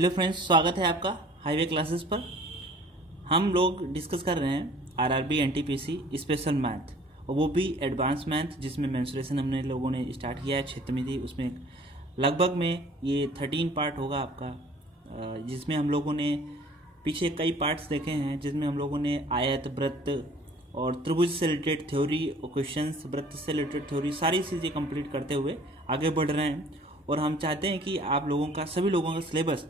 Hello friends, स्वागत है आपका हाईवे क्लासेस पर। हम लोग डिस्कस कर रहे हैं आरआरबी एनटीपीसी स्पेशल मैथ, और वो भी एडवांस मैथ, जिसमें मेंसुरेशन हमने लोगों ने स्टार्ट किया है क्षेत्रमिति। उसमें लगभग में ये 13 पार्ट होगा आपका, जिसमें हम लोगों ने पीछे कई पार्ट्स देखे हैं, जिसमें हम लोगों ने आयत, वृत्त और त्रिभुज से रिलेटेड थ्योरी और क्वेश्चंस, वृत्त से रिलेटेड थ्योरी, सारी चीज़ें कंप्लीट करते हुए आगे बढ़ रहे हैं। और हम चाहते हैं कि आप लोगों का, सभी लोगों का सिलेबस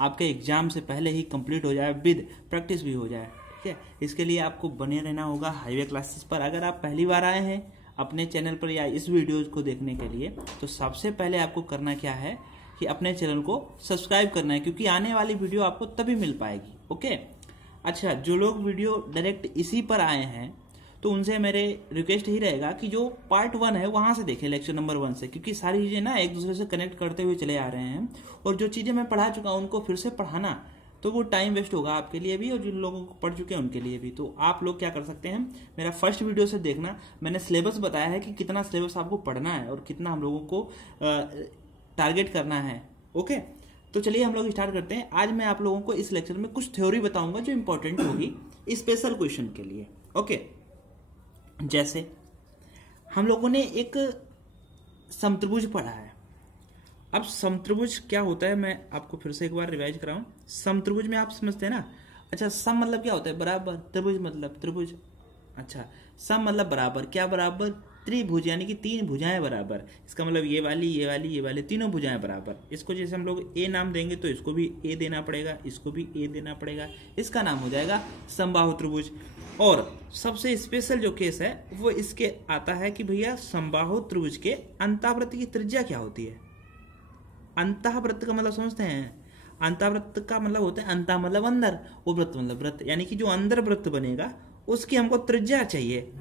आपके एग्जाम से पहले ही कंप्लीट हो जाए, विद प्रैक्टिस भी हो जाए। ठीक है, इसके लिए आपको बने रहना होगा हाईवे क्लासेस पर। अगर आप पहली बार आए हैं अपने चैनल पर या इस वीडियो को देखने के लिए, तो सबसे पहले आपको करना क्या है कि अपने चैनल को सब्सक्राइब करना है, क्योंकि आने वाली वीडियो आपको तभी मिल पाएगी। ओके, अच्छा, जो लोग वीडियो डायरेक्ट इसी पर आए हैं तो उनसे मेरे रिक्वेस्ट ही रहेगा कि जो पार्ट 1 है वहां से देखें, लेक्चर नंबर 1 से, क्योंकि सारी चीजें ना एक दूसरे से कनेक्ट करते हुए चले आ रहे हैं। और जो चीजें मैं पढ़ा चुका हूं उनको फिर से पढ़ाना तो वो टाइम वेस्ट होगा आपके लिए भी, और जिन लोगों को पढ़ चुके हैं उनके लिए भी। तो आप लोग क्या कर सकते हैं, मेरा फर्स्ट वीडियो से देखना। मैंने सिलेबस बताया है कि कितना सिलेबस आपको पढ़ना है और कितना हम लोगों को टारगेट करना है। ओके, तो चलिए हम लोग स्टार्ट करते हैं। आज मैं आप लोगों को इस लेक्चर में कुछ थ्योरी बताऊंगा जो इंपॉर्टेंट होगी स्पेशल क्वेश्चन के लिए। ओके, जैसे हम लोगों ने एक समत्रिभुज पढ़ा है। अब समत्रिभुज क्या होता है मैं आपको फिर से एक बार रिवाइज कराऊं। समत्रिभुज में आप समझते हैं ना। अच्छा, सम मतलब क्या होता है? बराबर। त्रिभुज मतलब त्रिभुज। अच्छा, सम मतलब बराबर। क्या बराबर? त्रिभुज, यानी कि 3 भुजाएं बराबर। इसका मतलब ये वाली, ये वाली, ये वाली, तीनों भुजाएं बराबर। इसको जैसे हम लोग ए नाम देंगे तो इसको भी ए देना पड़ेगा, इसको भी ए देना पड़ेगा। इसका नाम हो जाएगा समबाहु त्रिभुज। और सबसे स्पेशल जो केस है वो इसके आता है कि भैया समबाहु त्रिभुज के अंतःवृत्त की त्रिज्या क्या होती है। अंतःवृत्त का मतलब समझते हैं? अंतःवृत्त का मतलब होता है, अंतः मतलब अंदर, और वृत्त मतलब वृत्त, यानी कि जो अंदर वृत्त बनेगा उसकी हमको त्रिज्या चाहिए।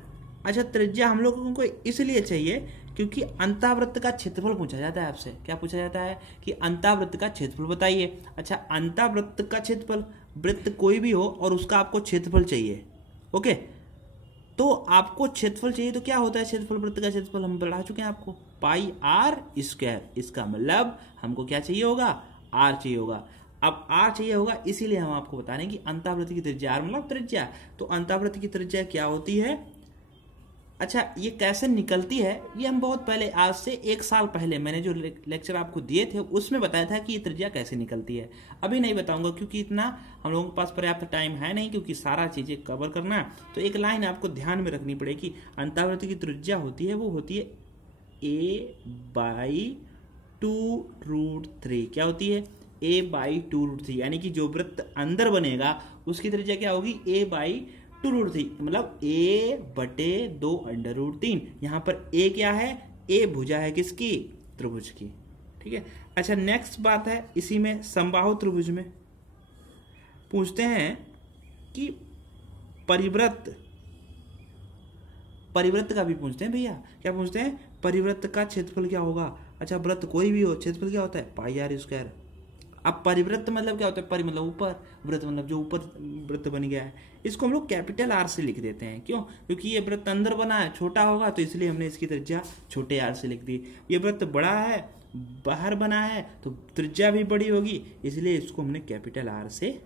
अच्छा, त्रिज्या हम लोगों को इसलिए चाहिए क्योंकि अंतःवृत्त का क्षेत्रफल पूछा जाता है आपसे। क्या पूछा जाता है कि अंतःवृत्त का क्षेत्रफल बताइए। अच्छा, अंतःवृत्त का क्षेत्रफल, वृत्त कोई भी हो और उसका आपको क्षेत्रफल चाहिए। ओके, तो आपको क्षेत्रफल चाहिए तो क्या होता है क्षेत्रफल? वृत्त का क्षेत्रफल हम पढ़ा चुके हैं आपको, पाई आर स्क्वायर। इसका मतलब हमको क्या चाहिए होगा? आर चाहिए होगा। अब आर चाहिए होगा, इसीलिए हम आपको बता रहे हैं कि अंतःवृत्त की त्रिज्या, आर मतलब त्रिज्या। तो अंतःवृत्त की त्रिज्या क्या होती है? अच्छा, ये कैसे निकलती है ये हम बहुत पहले, आज से 1 साल पहले मैंने जो लेक्चर आपको दिए थे उसमें बताया था कि ये त्रिज्या कैसे निकलती है। अभी नहीं बताऊंगा क्योंकि इतना हम लोगों के पास पर्याप्त टाइम है नहीं, क्योंकि सारा चीजें कवर करना है। तो एक लाइन आपको ध्यान में रखनी पड़ेगी। अंतःवृत्त की त्रिज्या होती है, वो होती है a/2√3। क्या होती है? a/2√3, यानी कि जो वृत्त अंदर बनेगा उसकी त्रिज्या क्या होगी? a/2√3, मतलब a/2√3। यहां पर a क्या है? a भुजा है किसकी? त्रिभुज की। ठीक है। अच्छा, नेक्स्ट बात है इसी में समबाहु त्रिभुज में पूछते हैं कि परिवृत्त, परिवृत्त का भी पूछते हैं भैया। क्या पूछते हैं? परिवृत्त का क्षेत्रफल क्या होगा। अच्छा, वृत्त कोई भी हो, क्षेत्रफल क्या होता है? पाई आर स्क्वायर। अब परिवृत्त मतलब क्या होता है? परि मतलब ऊपर, वृत्त मतलब जो ऊपर वृत्त बन गया है। इसको हम लोग कैपिटल आर से लिख देते हैं। क्यों? क्योंकि ये वृत्त अंदर बना है, छोटा होगा, तो इसलिए हमने इसकी त्रिज्या छोटे आर से लिख दी। ये वृत्त बड़ा है, बाहर बना है, तो त्रिज्या भी बड़ी होगी, इसलिए इसको हमने कैपिटल आर से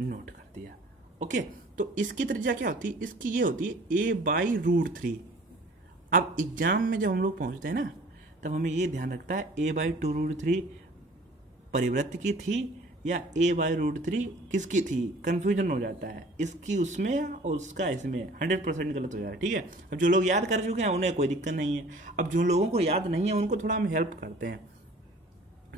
नोट कर दिया। ओके, तो इसकी त्रिज्या क्या होती है? इसकी ये होती है a/√3। अब एग्जाम में जब हम लोग पहुंचते हैं ना, तब हमें ये ध्यान रखता है a/2√3 परिवृत्त की थी या a/√3 किसकी थी, कंफ्यूजन हो जाता है इसकी उसमें और उसका इसमें, 100% गलत हो जा रहा है। ठीक है। अब जो लोग याद कर चुके हैं उन्हें कोई दिक्कत नहीं है। अब जो लोगों को याद नहीं है उनको थोड़ा हम हेल्प करते हैं।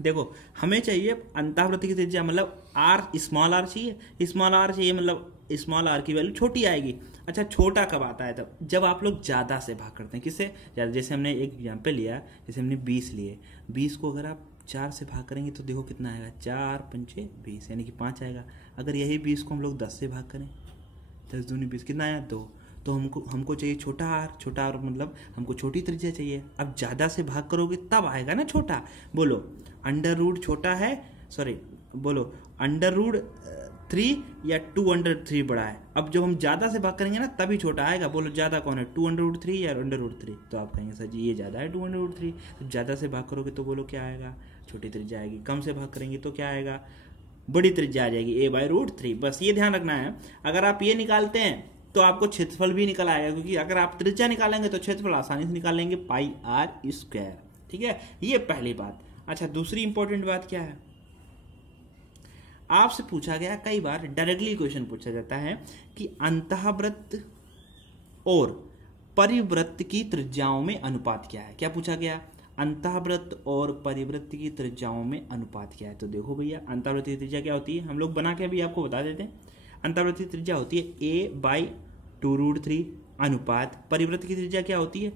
देखो, हमें चाहिए अंतःवृत्त की त्रिज्या, मतलब आर, स्मॉल आर चाहिए। स्मॉल आर चाहिए मतलब स्मॉल आर की वैल्यू छोटी आएगी। अच्छा, छोटा कब आता है? तब जब आप लोग ज्यादा से भाग करते हैं। किससे? जैसे हमने एक एग्जाम्पल लिया, जैसे हमने 20 लिए, 20 को अगर आप 4 से भाग करेंगे तो देखो कितना आएगा, 4×5 = 20, यानी कि 5 आएगा। अगर यही 20 को हम लोग 10 से भाग करें, 10 दूनी 20, कितना आया? 2। तो हमको चाहिए छोटा आर। छोटा आर मतलब हमको छोटी त्रिज्या चाहिए। अब ज्यादा से भाग करोगे तब आएगा ना छोटा। बोलो, अंडर रूट छोटा है, सॉरी, बोलो अंडर√3 या 2√3 बड़ा है। अब जब हम ज्यादा से भाग करेंगे ना तभी छोटा आएगा। बोलो ज्यादा कौन है, 2√3 या अंडर√3? तो आप कहेंगे सर जी ये ज्यादा है 2√3। तो ज्यादा से भाग करोगे तो बोलो क्या आएगा? छोटी त्रिज्या आएगी। कम से भाग करेंगे तो क्या आएगा? बड़ी त्रिज्या आ जाएगी a/√3। बस ये ध्यान रखना है, अगर आप ये निकालते हैं तो आपको क्षेत्रफल भी निकल आएगा, क्योंकि अगर आप त्रिज्या निकालेंगे तो क्षेत्रफल आसानी से निकाल लेंगे πr²। ठीक है, ये पहली बात। अच्छा, दूसरी इंपॉर्टेंट बात क्या है, आपसे पूछा गया, कई बार डायरेक्टली क्वेश्चन पूछा जाता है कि अंतःवृत्त और परिवृत्त की त्रिज्याओं में अनुपात क्या है। क्या पूछा गया, अंतःवृत्त और परिवृत्त की त्रिज्याओं में अनुपात क्या है। तो देखो भैया, अंतःवृत्त की त्रिज्या क्या होती है, हम लोग बना के भी आपको बता देते हैं। अंतःवृत्त की त्रिज्या होती है a/√3 अनुपात परिवृत्त की त्रिज्या क्या होती है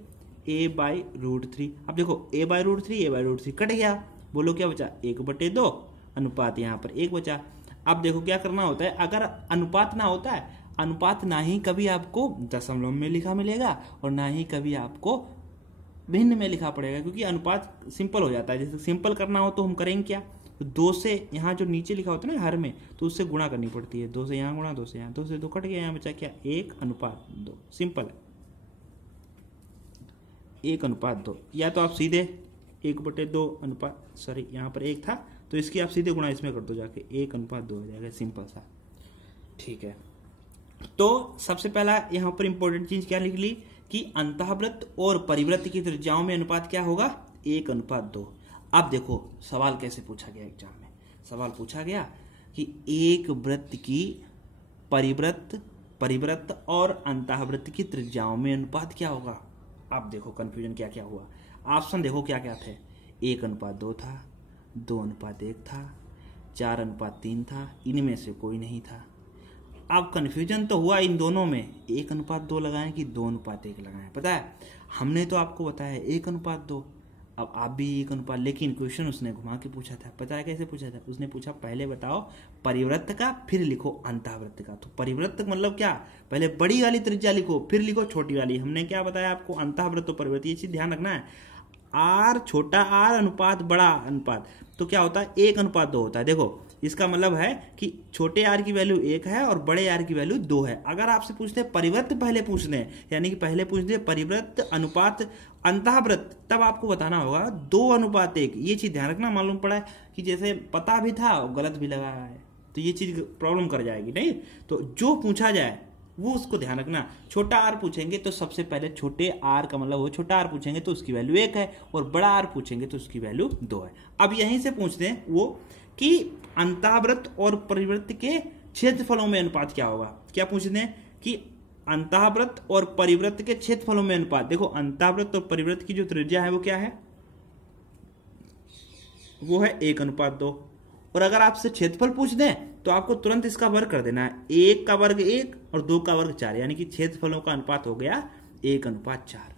a/√3। अब देखो a/√3 कट गया, बोलो क्या बचा, 1/2 अनुपात यहाँ पर 1 बचा। अब देखो क्या करना होता है, अगर अनुपात ना होता है, अनुपात ना ही कभी आपको दशमलव में लिखा मिलेगा और ना ही कभी आपको भिन्न में लिखा पड़ेगा, क्योंकि अनुपात सिंपल हो जाता है। जैसे सिंपल करना हो तो हम करेंगे क्या, तो 2 से यहाँ जो नीचे लिखा होता है ना हर में, तो उससे गुणा करनी पड़ती है। 2 से यहाँ गुणा, 2 से यहाँ, 2 से 2 कट गया, यहाँ बचा क्या 1/2। सिंपल है, 1/2। या तो आप सीधे 1/2 अनुपात, सॉरी यहाँ पर 1 था तो इसकी आप सीधे गुणा इसमें कर दो जाके, 1/2 हो जाएगा, सिंपल सा। ठीक है, तो सबसे पहला यहाँ पर इंपॉर्टेंट चीज क्या लिख ली कि अंतःवृत्त और परिवृत्त की त्रिज्याओं में अनुपात क्या होगा, 1/2। अब देखो सवाल कैसे पूछा गया एग्जाम में, सवाल पूछा गया कि एक वृत्त की परिवृत्त और अंतःवृत्त की त्रिज्याओं में अनुपात क्या होगा। अब देखो कंफ्यूजन क्या क्या हुआ, ऑप्शन देखो क्या क्या थे, 1/2 था, 2/1 था, 4/3 था, इनमें से कोई नहीं था। अब कंफ्यूजन तो हुआ इन दोनों में, 1/2 लगाएं कि 2/1 लगाएं। पता है हमने तो आपको बताया 1/2, अब आप भी 1 लेकिन क्वेश्चन उसने घुमा के पूछा था। पता है कैसे पूछा था, उसने पूछा पहले बताओ परिवृत्त का फिर लिखो अंतःवृत्त का। तो परिवृत्त मतलब क्या, पहले बड़ी वाली त्रिज्या लिखो फिर लिखो छोटी वाली। हमने क्या बताया आपको, अंतःवृत्त और परिवृत्त, ये चीज ध्यान रखना है। आर छोटा आर अनुपात बड़ा अनुपात, तो क्या होता है 1/2 होता है। देखो इसका मतलब है कि छोटे आर की वैल्यू 1 है और बड़े आर की वैल्यू 2 है। अगर आपसे पूछते हैं परिवृत्त पहले पूछ दें, यानी कि पहले पूछ दे परिवृत्त अनुपात अंतःवृत्त, तब आपको बताना होगा 2/1। ये चीज ध्यान रखना, मालूम पड़ा है कि जैसे पता भी था और गलत भी लगा है, तो ये चीज प्रॉब्लम कर जाएगी नहीं। तो जो पूछा जाए वो उसको ध्यान रखना। छोटा आर पूछेंगे तो सबसे पहले छोटे आर का मतलब वो छोटा आर पूछेंगे तो उसकी वैल्यू 1 है, और बड़ा आर पूछेंगे तो उसकी वैल्यू 2 है। अब यहीं से पूछते हैं वो कि अंतःवृत्त और परिवृत्त के क्षेत्रफलों में अनुपात क्या होगा। क्या पूछते हैं कि अंतःवृत्त और परिवृत्त के क्षेत्रफलों में अनुपात। देखो अंतःवृत्त और परिवृत्त की जो त्रिज्या है वो क्या है, वो है 1/2। और अगर आपसे क्षेत्रफल पूछ दें तो आपको तुरंत इसका वर्ग कर देना है, 1 का वर्ग 1 और 2 का वर्ग 4, यानी कि क्षेत्रफलों का अनुपात हो गया 1/4।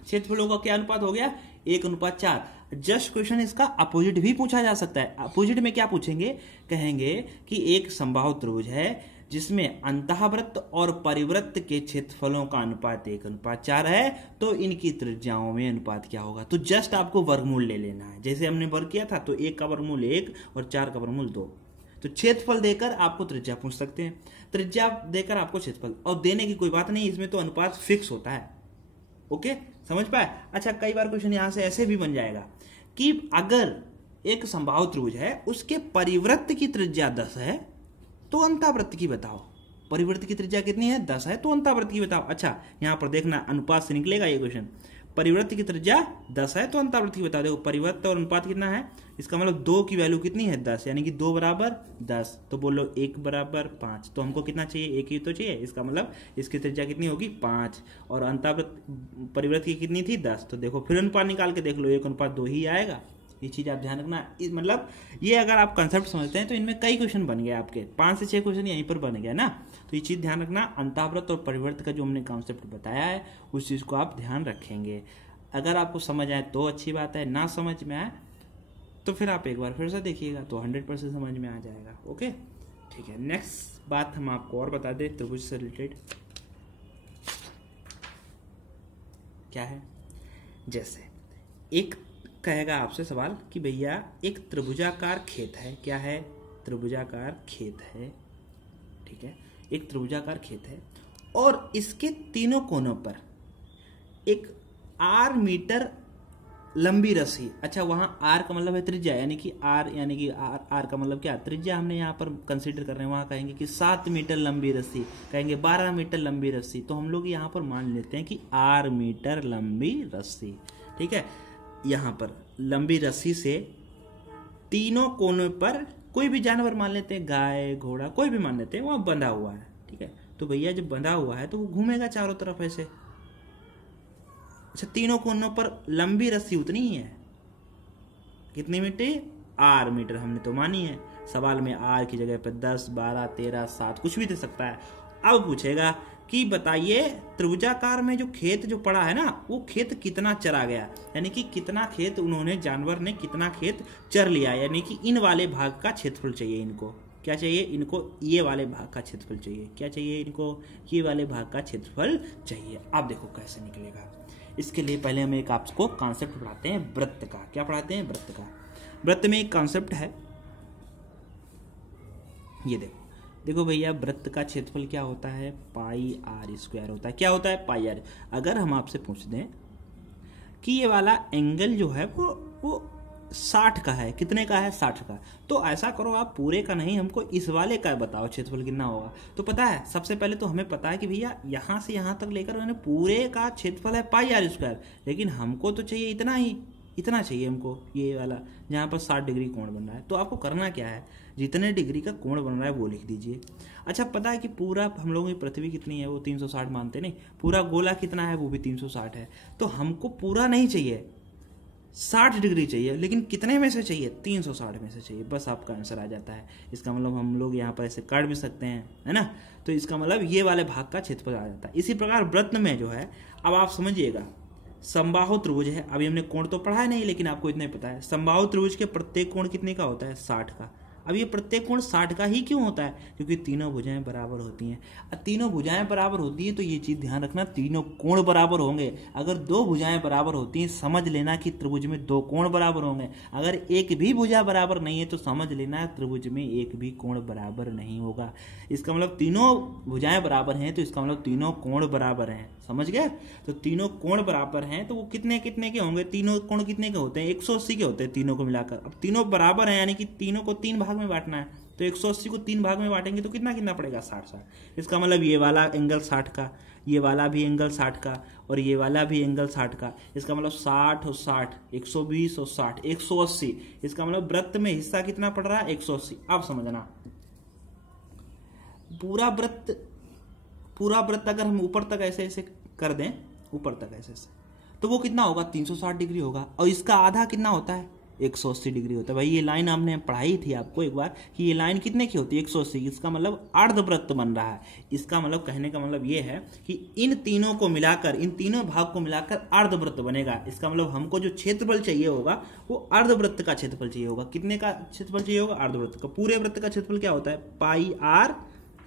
क्षेत्रफलों का क्या अनुपात हो गया 1/4। जस्ट क्वेश्चन इसका अपोजिट भी पूछा जा सकता है। अपोजिट में क्या पूछेंगे, कहेंगे कि एक समबाहु त्रिभुज है जिसमें अंतःवृत्त और परिवृत्त के क्षेत्रफलों का अनुपात 1/4 है, तो इनकी त्रिज्याओं में अनुपात क्या होगा। तो जस्ट आपको वर्गमूल ले लेना है, जैसे हमने वर्ग किया था, तो 1 का वर्गमूल 1 और 4 का वर्गमूल 2। तो क्षेत्रफल देकर आपको त्रिज्या पूछ सकते हैं, त्रिज्या देकर आपको क्षेत्रफल, और देने की कोई बात नहीं, इसमें तो अनुपात फिक्स होता है। ओके, समझ पाए। अच्छा, कई बार क्वेश्चन यहां से ऐसे भी बन जाएगा कि अगर एक समबाहु त्रिभुज है उसके परिवृत्त की त्रिज्या 10 है तो अंतःवृत्त की बताओ। परिवृत्त की त्रिज्या कितनी है, 10 है, तो अंतःवृत्त की बताओ। अच्छा यहां पर देखना अनुपात से निकलेगा ये क्वेश्चन, परिवृत्त की त्रिज्या 10 है तो अंतःवृत्त की बताओ। देखो परिवृत्त और अनुपात कितना है, इसका मतलब 2 की वैल्यू कितनी है 10, यानी कि 2 = 10। तो बोलो 1 = 5, तो हमको कितना चाहिए, 1 ही तो चाहिए। इसका मतलब इसकी त्रिज्या कितनी होगी 5, और अंतःवृत्त परिवृत्त की कितनी थी 10। तो देखो फिर अनुपात निकाल के देख लो, 1/2 ही आएगा। ये चीज आप ध्यान रखना। मतलब ये अगर आप कंसेप्ट समझते हैं तो इनमें कई क्वेश्चन बन गए आपके, 5 से 6 क्वेश्चन यहीं पर बन गया ना। तो ये चीज ध्यान रखना, अंतःवृत्त और परिवृत्त का जो हमने कॉन्सेप्ट बताया है उस चीज को आप ध्यान रखेंगे। अगर आपको समझ आए तो अच्छी बात है, ना समझ में आए तो फिर आप एक बार फिर से देखिएगा तो 100% समझ में आ जाएगा। ओके ठीक है, नेक्स्ट बात हम आपको और बता दें त्रिभुज से रिलेटेड क्या है। जैसे एक कहेगा आपसे सवाल कि भैया एक त्रिभुजाकार खेत है, क्या है, त्रिभुजाकार खेत है, ठीक है, एक त्रिभुजाकार खेत है और इसके तीनों कोनों पर एक r मीटर लंबी रस्सी। अच्छा, वहाँ आर का मतलब है त्रिज्या, यानी कि आर आर का मतलब क्या, त्रिज्या हमने यहाँ पर कंसीडर कर रहे हैं। वहाँ कहेंगे कि 7 मीटर लंबी रस्सी, कहेंगे 12 मीटर लंबी रस्सी, तो हम लोग यहाँ पर मान लेते हैं कि आर मीटर लंबी रस्सी। ठीक है, यहाँ पर लंबी रस्सी से तीनों कोनों पर कोई भी जानवर मान लेते हैं, गाय घोड़ा कोई भी मान लेते हैं, वहाँ बंधा हुआ है। ठीक है, तो भैया जब बंधा हुआ है तो वो घूमेगा चारों तरफ ऐसे। अच्छा, तीनों कोनों पर लंबी रस्सी उतनी ही है, कितनी मीटर, आर मीटर हमने तो मानी है। सवाल में आर की जगह पर 10, 12, 13, 7 कुछ भी दे सकता है। अब पूछेगा कि बताइए त्रिभुजाकार में जो खेत जो पड़ा है ना, वो खेत कितना चरा गया, यानी कि कितना खेत उन्होंने, जानवर ने कितना खेत चर लिया, यानी कि इन वाले भाग का क्षेत्रफल चाहिए इनको। क्या चाहिए इनको, ये वाले भाग का क्षेत्रफल चाहिए। क्या चाहिए इनको, ये वाले भाग का क्षेत्रफल चाहिए। अब देखो कैसे निकलेगा। इसके लिए पहले हम एक आपको कॉन्सेप्ट पढ़ाते हैं वृत्त का। क्या पढ़ाते हैं, वृत्त का। वृत्त में एक कॉन्सेप्ट है, ये देखो भैया, वृत्त का क्षेत्रफल क्या होता है, पाई आर स्क्वायर होता है। क्या होता है, पाई आर। अगर हम आपसे पूछ दें कि ये वाला एंगल जो है वो 60 का है, कितने का है, 60 का, तो ऐसा करो आप पूरे का नहीं, हमको इस वाले का बताओ क्षेत्रफल कितना होगा। तो पता है, सबसे पहले तो हमें पता है कि भैया यहाँ से यहाँ तक लेकर मैंने पूरे का क्षेत्रफल है पाई आर स्क्वायर, लेकिन हमको तो चाहिए इतना ही, इतना चाहिए हमको, ये वाला जहाँ पर 60 डिग्री कोण बन रहा है। तो आपको करना क्या है, जितने डिग्री का कोण बन रहा है वो लिख दीजिए। अच्छा, पता है कि पूरा हम लोगों की पृथ्वी कितनी है, वो 360 मानते नहीं, पूरा गोला कितना है, वो भी 360 है। तो हमको पूरा नहीं चाहिए, 60 डिग्री चाहिए, लेकिन कितने में से चाहिए, 360 में से चाहिए। बस आपका आंसर आ जाता है। इसका मतलब हम लोग यहाँ पर ऐसे काट भी सकते हैं, है ना। तो इसका मतलब ये वाले भाग का क्षेत्रफल आ जाता है। इसी प्रकार वृत्त में जो है, अब आप समझिएगा, समबाहु त्रिभुज है। अभी हमने कोण तो पढ़ा है नहीं, लेकिन आपको इतना ही पता है, समबाहु त्रिभुज के प्रत्येक कोण कितने का होता है, 60 का। अब ये प्रत्येक कोण 60 का ही क्यों होता है, क्योंकि तीनों भुजाएं बराबर होती हैं। अब तीनों भुजाएं बराबर होती है तो ये चीज ध्यान रखना, तीनों कोण बराबर होंगे। अगर दो भुजाएं बराबर होती हैं, समझ लेना कि त्रिभुज में दो कोण बराबर होंगे। अगर एक भी भुजा बराबर नहीं है तो समझ लेना त्रिभुज में एक भी कोण बराबर नहीं होगा। इसका मतलब तीनों भुजाएं बराबर हैं, तो इसका मतलब तीनों कोण बराबर हैं। समझ गए, तो तीनों कोण बराबर हैं, तो वो कितने कितने के होंगे, तीनों कोण कितने के होते हैं, 180 के होते हैं तीनों को मिलाकर। अब तीनों बराबर हैं, यानी कि तीनों को 3 भाग में बांटना है, तो 180 को 3 भाग में बांटेंगे तो कितना कितना पड़ेगा, 60। इसका मतलब ये वाला एंगल 60 का, ये वाला भी एंगल 60 का, और ये वाला भी एंगल 60 का। इसका मतलब 60 और 60, 120 और 60, 180। इसका मतलब वृत्त में हिस्सा कितना पड़ रहा है, 180। अब समझना, पूरा वृत्त अगर हम ऊपर तक ऐसे ऐसे कर दें, ऊपर तक ऐसे ऐसे, तो वो कितना होगा, 360 डिग्री होगा। और इसका आधा कितना होता है, 180 डिग्री होता है। भाई ये लाइन हमने पढ़ाई थी आपको एक बार कि ये लाइन कितने की होती है, 180। इसका मतलब अर्धवृत्त बन रहा है। इसका मतलब कहने का मतलब ये है कि इन तीनों को मिलाकर, इन तीनों भाग को मिलाकर अर्धवृत्त बनेगा। इसका मतलब हमको जो क्षेत्रफल चाहिए होगा वो अर्धवृत्त का क्षेत्रफल चाहिए होगा। कितने का क्षेत्रफल चाहिए होगा, अर्धवृत्त का। पूरे वृत्त का क्षेत्रफल क्या होता है, पाई आर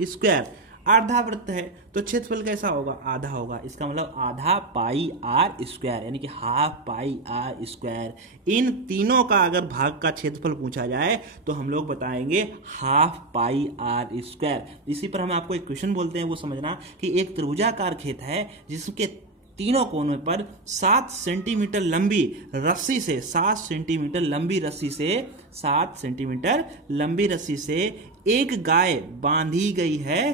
स्क्वायर। आधा वृत्त है तो क्षेत्रफल कैसा होगा, आधा होगा। इसका मतलब आधा पाई आर स्क्वायर, यानी कि हाफ पाई आर स्क्वायर। इन तीनों का अगर भाग का क्षेत्रफल पूछा जाए तो हम लोग बताएंगे हाफ पाई आर स्क्वायर। इसी पर हम आपको एक क्वेश्चन बोलते हैं, वो समझना कि एक त्रिभुजाकार खेत है जिसके तीनों कोनों पर 7 सेंटीमीटर लंबी रस्सी से, 7 सेंटीमीटर लंबी रस्सी से, 7 सेंटीमीटर लंबी रस्सी से एक गाय बांधी गई है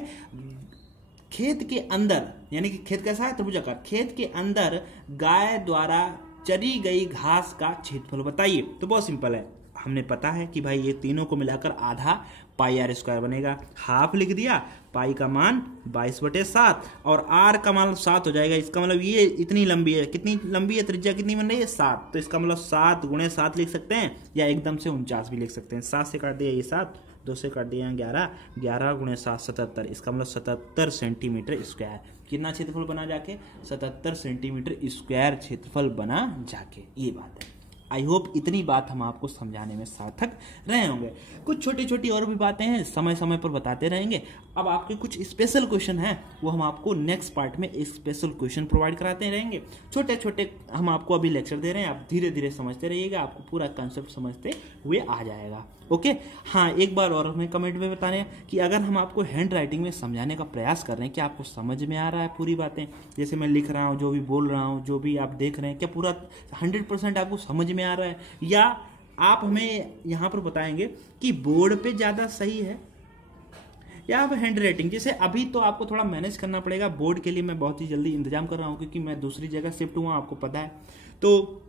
खेत के अंदर। यानी कि खेत कैसा है, त्रिभुजाकार। खेत के अंदर गाय द्वारा चरी गई घास का क्षेत्रफल बताइए। तो बहुत सिंपल है, हमने पता है कि भाई ये तीनों को मिलाकर आधा पाई आर स्क्वायर बनेगा। हाफ लिख दिया, पाई का मान 22/7 और आर का मान 7 हो जाएगा। इसका मतलब ये इतनी लंबी है, कितनी लंबी है, त्रिज्या कितनी बन रही है, 7। तो इसका मतलब 7 × 7 लिख सकते हैं, या एकदम से 49 भी लिख सकते हैं। 7 से काट दिया ये 7, 2 से काट दिया 11, 11 × 7 77। इसका मतलब 77 सेंटीमीटर स्क्वायर। कितना क्षेत्रफल बना जाके, 77 सेंटीमीटर स्क्वायर क्षेत्रफल बना जाके। ये बात है। आई होप इतनी बात हम आपको समझाने में सार्थक रहे होंगे। कुछ छोटी छोटी और भी बातें हैं, समय समय पर बताते रहेंगे। अब आपके कुछ स्पेशल क्वेश्चन हैं, वो हम आपको नेक्स्ट पार्ट में स्पेशल क्वेश्चन प्रोवाइड कराते रहेंगे। छोटे छोटे हम आपको अभी लेक्चर दे रहे हैं, आप धीरे धीरे समझते रहिएगा, आपको पूरा कंसेप्ट समझते हुए आ जाएगा। ओके, हाँ, एक बार और हमें कमेंट में बताने कि अगर हम आपको हैंड राइटिंग में समझाने का प्रयास कर रहे हैं, क्या आपको समझ में आ रहा है पूरी बातें, जैसे मैं लिख रहा हूँ, जो भी बोल रहा हूँ, जो भी आप देख रहे हैं, क्या पूरा 100% आपको समझ में आ रहा है, या आप हमें यहाँ पर बताएंगे कि बोर्ड पे ज़्यादा सही है या आप हैंड राइटिंग। जैसे अभी तो आपको थोड़ा मैनेज करना पड़ेगा, बोर्ड के लिए मैं बहुत ही जल्दी इंतजाम कर रहा हूँ क्योंकि मैं दूसरी जगह शिफ्ट हुआ, आपको पता है। तो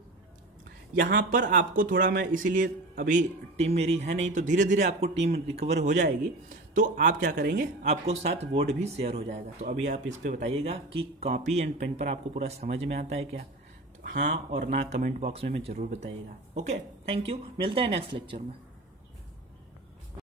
यहाँ पर आपको थोड़ा मैं इसीलिए, अभी टीम मेरी है नहीं, तो धीरे धीरे आपको टीम रिकवर हो जाएगी, तो आप क्या करेंगे, आपको साथ बोर्ड भी शेयर हो जाएगा। तो अभी आप इस पे बताइएगा कि कॉपी एंड पेन पर आपको पूरा समझ में आता है क्या, तो हाँ और ना कमेंट बॉक्स में जरूर बताइएगा। ओके, थैंक यू, मिलते हैं नेक्स्ट लेक्चर में।